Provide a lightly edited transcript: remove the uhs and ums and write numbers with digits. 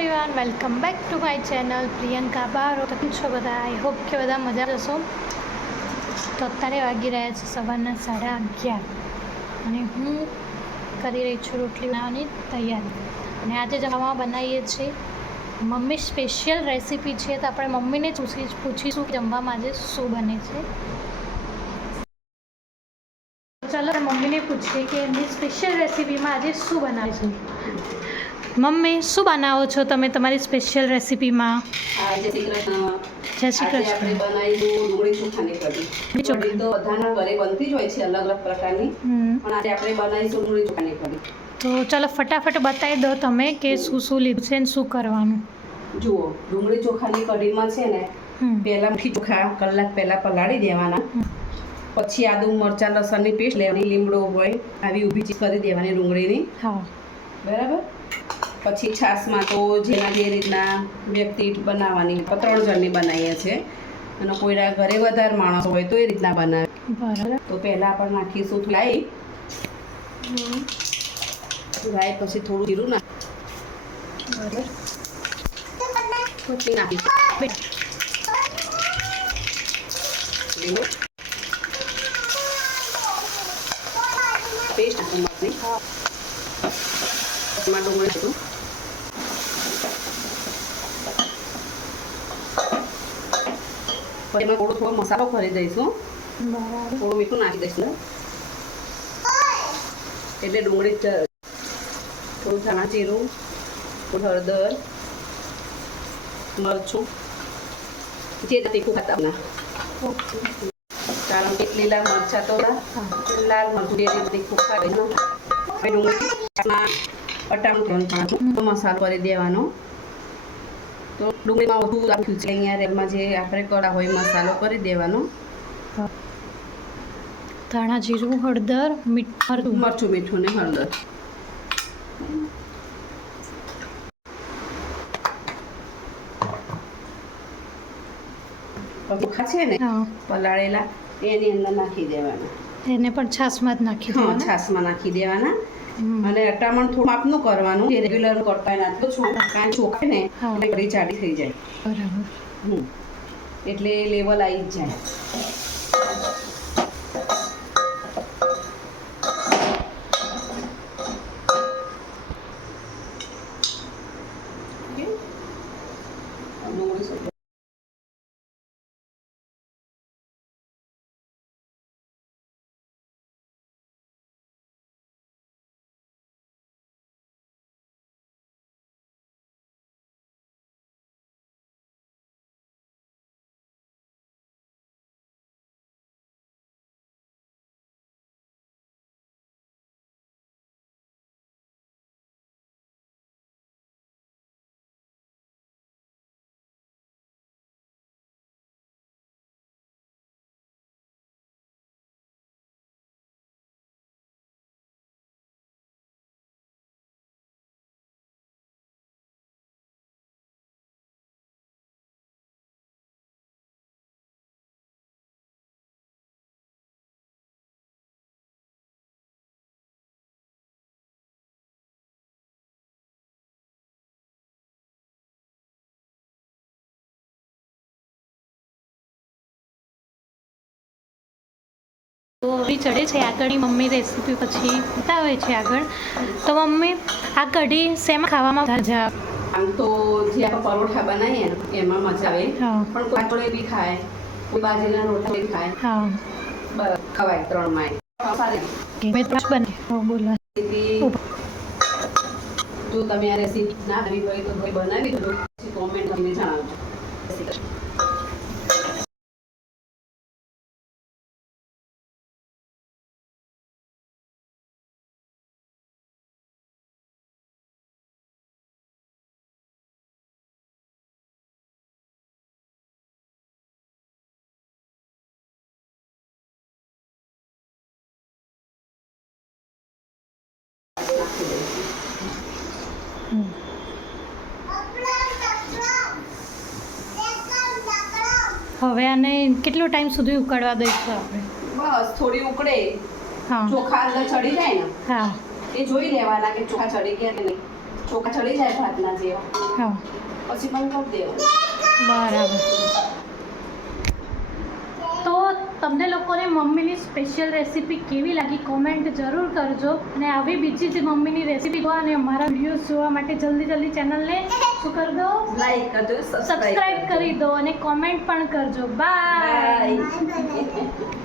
Everyone, welcome back to my channel Priyanka બારો. તો કેમ છો બધા? આઈ હોપ કે બધા મજા જશો. તો અત્યારે વાગી રહ્યા છે સવારના 11:30 અને હું કરી રહી છું રોટલી બનાવવાની તૈયારી. અને આજે જમવામાં બનાવીએ છીએ મમ્મી સ્પેશિયલ રેસીપી છે, તો આપણે મમ્મીને પૂછીશું કે જમવામાં આજે શું બને છે. ચાલો મમ્મીને પૂછીએ કે એમની સ્પેશિયલ રેસીપીમાં આજે શું બનાવે છે. મમ્મી, શું બનાવો છો તમે તમારી સ્પેશિયલ રેસીપીમાં? જય શ્રી કૃષ્ણ. જય શ્રી આજે આપણે કૃષ્ણ. બનાવીશું ડુંગળી ચોખાની કઢી. કઢી તો બધાના ઘરે બનતી જ હોય છે અલગ અલગ પ્રકારની, પણ આજે આપણે બનાવીશું ડુંગળી ચોખાની કઢી. તો ચાલો ફટાફટ બતાવી દો તમે કે શું શું લીધું છે ને શું કરવાનું. જુઓ, ડુંગળી ચોખાની કઢીમાં છે ને પહેલા ચોખા કલાક પહેલા પલાળી દેવાના, પછી આદુ મરચાં લસણની પેસ્ટ લેવાની, લીમડો હોય આવી ઊભી ચીજ કરી દેવાની ડુંગળીની. હા, બરાબર. પછી છાશમાં તો જેના જે રીતના વ્યક્તિ બનાવવાની, 3 જણની બનાવીએ છીએ અને કોઈના ઘરે વધારે માણસ હોય તો એ રીતના બનાવે. બરાબર. તો પહેલાં આપણે નાખીશું રાઈ. રાઈ પછી થોડું જીરું નાખ. બરાબર. પછી નાખીશું લીંબુ પેસ્ટ નાખી. એમાં ડુંગળી નાખીશું. પછી એમાં થોડો મસાલો ભરી દઈશું. બરાબર. થોડું મીઠું નાખી દઈશું એટલે ડુંગળી, થોડું ધાણા જીરું, થોડું હળદર, મરચું જે તીખું ખાતા ના, કારણ કે લીલા મરચાં તો લાલ મરચું જે રીતે તીખું ખાય ડુંગળી અટાણું મસાલો કરી દેવાનો. તો ડુંગળીમાં વધુ રાખ્યું છે અહીંયા રેલમાં જે આપણે કડા હોય મસાલો કરી દેવાનો. ધાણા જીરું, હળદર, મરચું, મીઠું ને હળદર. ચોખા છે ને પલાળેલા એની અંદર નાખી દેવાના. એને પણ છાશમાં જ નાખી દેવાના. છાશમાં નાખી દેવાના. અને અટામણ થોડું માપનું કરવાનું, રેગ્યુલર કરતા નાખ્યો ચોખા ચોખા ને એટલે કઢી જાડી થઈ જાય. બરાબર. એટલે લેવલ આવી જ જાય. તો હવે ચડે છે આગળની મમ્મી રેસીપી પછી બતાવે છે આગળ. તો મમ્મી, આ કઢી શેમાં ખાવામાં મજા આવે? આમ તો જે આપણે પરોઠા બનાવીએ ને એમાં મજા આવે, પણ કોઈ જોડે બી ખાય, કોઈ બાજરીના રોટલા બી ખાય. ખવાય 3 માં. બોલો. જો તમે આ રેસીપી ના આવી હોય તો બનાવી દો, પછી કોમેન્ટ કરીને જણાવજો. હવે આને કેટલો ટાઈમ સુધી ઉકાળવા દઈશું આપણે? બસ થોડી ઉકળે, ચોખા અંદર ચડી જાય ને એ જોઈ લેવાના કે ચોખા ચડી ગયા કે નહીં. ચોખા ચડી જાય ભાતના જેવા હા પછી બંધ કરી દેવાનું. બરાબર. તો તમને લોકોને મમ્મીની સ્પેશિયલ રેસીપી કેવી લાગી કોમેન્ટ જરૂર કરજો. અને આવી બીજી જ મમ્મીની રેસીપી જોવા અને અમારા વિડીયોઝ જોવા માટે જલ્દી ચેનલને શું કરી દો, લાઈક કરજો, સબસ્ક્રાઇબ કરી દો અને કોમેન્ટ પણ કરજો. બાય. બાય.